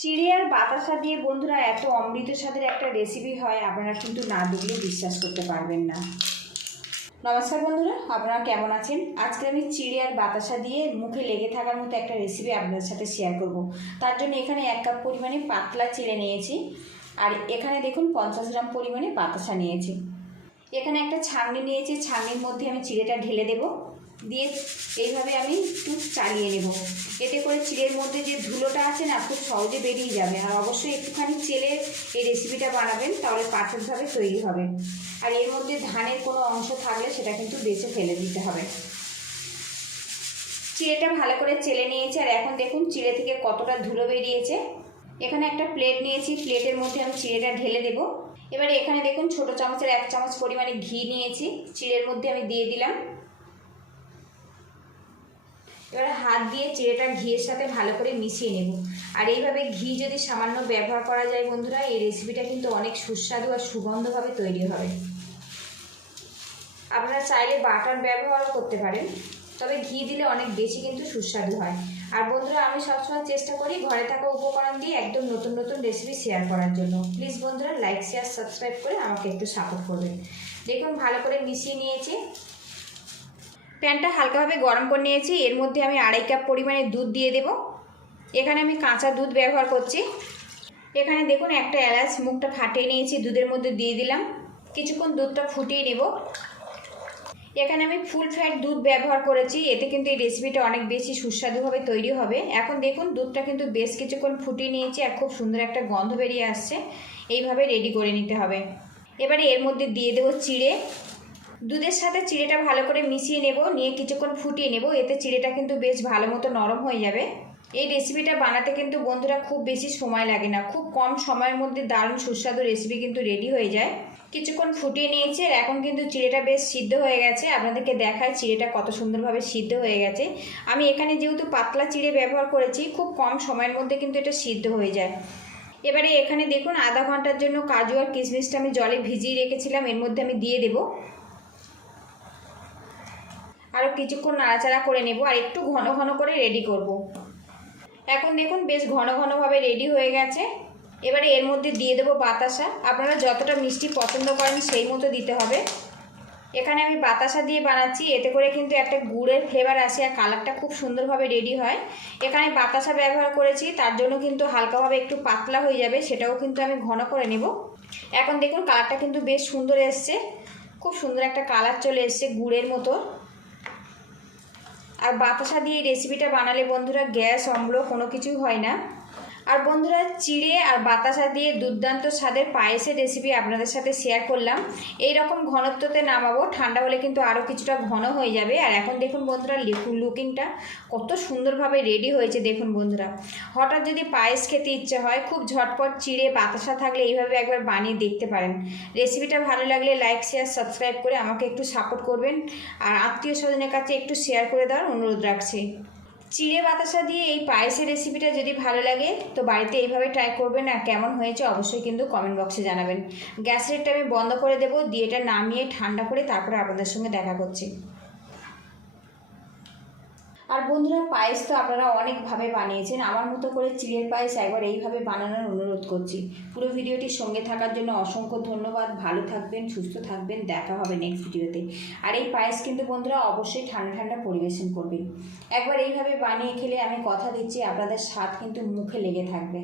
চিড়ে আর বাতাসা দিয়ে বন্ধুরা এত অমৃত স্বাদের একটা রেসিপি হয়, আপনারা কিন্তু না দেখলে বিশ্বাস করতে পারবেন না। নমস্কার বন্ধুরা, আপনারা কেমন আছেন? আজকে আমি চিড়ে আর বাতাসা দিয়ে মুখে লেগে থাকার মতো একটা রেসিপি আপনাদের সাথে শেয়ার করব। তার জন্য এখানে এক কাপ পরিমাণে পাতলা চিড়ে নিয়েছি, আর এখানে দেখুন পঞ্চাশ গ্রাম পরিমাণে বাতাসা নিয়েছি। এখানে একটা ছাঁকনি নিয়েছি, ছাঁকনির মধ্যে আমি চিড়েটা ঢেলে দেব। দিয়ে এইভাবে আমি একটু চালিয়ে নেব। এতে করে চিড়ের মধ্যে যে ধুলোটা আছে না, খুব সহজে বেরিয়ে যাবে। আর অবশ্যই একটুখানি চেলে এই রেসিপিটা বানাবেন, তাহলে পারফেক্টভাবে তৈরি হবে। আর এর মধ্যে ধানের কোনো অংশ থাকলে সেটা কিন্তু বেছে ফেলে দিতে হবে। চিড়েটা ভালো করে চেলে নিয়েছি। আর এখন দেখুন চিড়ে থেকে কতটা ধুলো বেরিয়েছে। এখানে একটা প্লেট নিয়েছি প্লেটের মধ্যে আমি চিড়েটা ঢেলে দেবো। এবারে এখানে দেখুন ছোট চামচের এক চামচ পরিমাণে ঘি নিয়েছি। চিড়ের মধ্যে আমি দিয়ে দিলাম। এবারে হাত দিয়ে চিড়েটা ঘিয়ের সাথে ভালো করে মিশিয়ে নেব। আর এইভাবে ঘি যদি সামান্য ব্যবহার করা যায় বন্ধুরা, এই রেসিপিটা কিন্তু অনেক সুস্বাদু আর সুগন্ধভাবে তৈরি হবে। আপনারা চাইলে বাটার ব্যবহারও করতে পারেন, তবে ঘি দিলে অনেক বেশি কিন্তু সুস্বাদু হয়। আর বন্ধুরা, আমি সবসময় চেষ্টা করি ঘরে থাকা উপকরণ দিয়ে একদম নতুন নতুন রেসিপি শেয়ার করার জন্য। প্লিজ বন্ধুরা লাইক শেয়ার সাবস্ক্রাইব করে আমাকে একটু সাপোর্ট করবেন। দেখুন, ভালো করে মিশিয়ে নিয়েছি। প্যানটা হালকাভাবে গরম করে নিয়েছি। এর মধ্যে আমি আড়াই কাপ পরিমাণে দুধ দিয়ে দেব। এখানে আমি কাঁচা দুধ ব্যবহার করছি। এখানে দেখুন, একটা এলাচ মুখটা ফাটিয়ে নিয়েছি, দুধের মধ্যে দিয়ে দিলাম। কিছুক্ষণ দুধটা ফুটিয়ে নেব। এখানে আমি ফুল ফ্যাট দুধ ব্যবহার করেছি। এতে কিন্তু এই রেসিপিটা অনেক বেশি সুস্বাদুভাবে তৈরি হবে। এখন দেখুন, দুধটা কিন্তু বেশ কিছুক্ষণ ফুটিয়ে নিয়েছি আর খুব সুন্দর একটা গন্ধ বেরিয়ে আসছে। এইভাবে রেডি করে নিতে হবে। এবারে এর মধ্যে দিয়ে দেবো চিড়ে। দুধের সাথে চিড়েটা ভালো করে মিশিয়ে নেব, নিয়ে কিছুক্ষণ ফুটিয়ে নেব, এতে চিড়েটা কিন্তু বেশ ভালো মতো নরম হয়ে যাবে। এই রেসিপিটা বানাতে কিন্তু বন্ধুরা খুব বেশি সময় লাগে না, খুব কম সময়ের মধ্যে দারুণ সুস্বাদু রেসিপি কিন্তু রেডি হয়ে যায়। কিছুক্ষণ ফুটিয়ে নিয়েছি, আর এখন কিন্তু চিড়েটা বেশ সিদ্ধ হয়ে গেছে। আপনাদেরকে দেখায় চিড়েটা কত সুন্দরভাবে সিদ্ধ হয়ে গেছে। আমি এখানে যেহেতু পাতলা চিড়ে ব্যবহার করেছি, খুব কম সময়ের মধ্যে কিন্তু এটা সিদ্ধ হয়ে যায়। এবারে এখানে দেখুন, আধা ঘণ্টার জন্য কাজু আর কিশমিশটা আমি জলে ভিজিয়ে রেখেছিলাম, এর মধ্যে আমি দিয়ে দেবো। আরও কিছুক্ষণ নাড়াচাড়া করে নেব আর একটু ঘন ঘন করে রেডি করব। এখন দেখুন বেশ ঘন ঘনভাবে রেডি হয়ে গেছে। এবারে এর মধ্যে দিয়ে দেবো বাতাসা। আপনারা যতটা মিষ্টি পছন্দ করেন সেই মতো দিতে হবে। এখানে আমি বাতাসা দিয়ে বানাচ্ছি। এতে করে কিন্তু একটা গুড়ের ফ্লেভার আসে আর কালারটা খুব সুন্দরভাবে রেডি হয়। এখানে বাতাসা ব্যবহার করেছি, তার জন্য কিন্তু হালকাভাবে একটু পাতলা হয়ে যাবে, সেটাও কিন্তু আমি ঘন করে নেব। এখন দেখুন কালারটা কিন্তু বেশ সুন্দর এসছে। খুব সুন্দর একটা কালার চলে এসছে গুড়ের মতো। আর বাতাসা দিয়ে রেসিপিটা বানালে বন্ধুরা গ্যাস অম্ল কোনো কিছুই হয় না। আর বন্ধুরা, চিড়ে আর বাতাসা দিয়ে দুর্দান্ত স্বাদের পায়েসের রেসিপি আপনাদের সাথে শেয়ার করলাম। এই রকম ঘনত্বতে নামাবো, ঠান্ডা হলে কিন্তু আরও কিছুটা ঘন হয়ে যাবে। আর এখন দেখুন বন্ধুরা লুকিংটা কত সুন্দরভাবে রেডি হয়েছে দেখুন বন্ধুরা। হঠাৎ যদি পায়েস খেতে ইচ্ছে হয়, খুব ঝটপট চিড়ে বাতাসা থাকলে এইভাবে একবার বানিয়ে দেখতে পারেন। রেসিপিটা ভালো লাগলে লাইক শেয়ার সাবস্ক্রাইব করে আমাকে একটু সাপোর্ট করবেন। আর আত্মীয় স্বজনের কাছে একটু শেয়ার করে দেওয়ার অনুরোধ রাখছি। চিড়ে বাতাসা দিয়ে এই পায়েসের রেসিপিটা যদি ভালো লাগে, তো বাড়িতে এইভাবে ট্রাই করবেন আর কেমন হয়েছে অবশ্যই কিন্তু কমেন্ট বক্সে জানাবেন। গ্যাস রেটটা আমি বন্ধ করে দেবো, দিয়ে এটা নামিয়ে ঠান্ডা করে তারপরে আপনাদের সঙ্গে দেখা করছি। আর বন্ধুরা, পায়েস তো আপনারা অনেকভাবে বানিয়েছেন। আমার মতো করে চিড়ের পায়েস একবার এইভাবে বানানোর অনুরোধ করছি। পুরো ভিডিওটির সঙ্গে থাকার জন্য অসংখ্য ধন্যবাদ। ভালো থাকবেন, সুস্থ থাকবেন। দেখা হবে নেক্সট ভিডিওতে। আর এই পায়েস কিন্তু বন্ধুরা অবশ্যই ঠান্ডা ঠান্ডা পরিবেশন করবেন একবার এইভাবে বানিয়ে খেলে আমি কথা দিচ্ছি, আপনাদের স্বাদ কিন্তু মুখে লেগে থাকবে।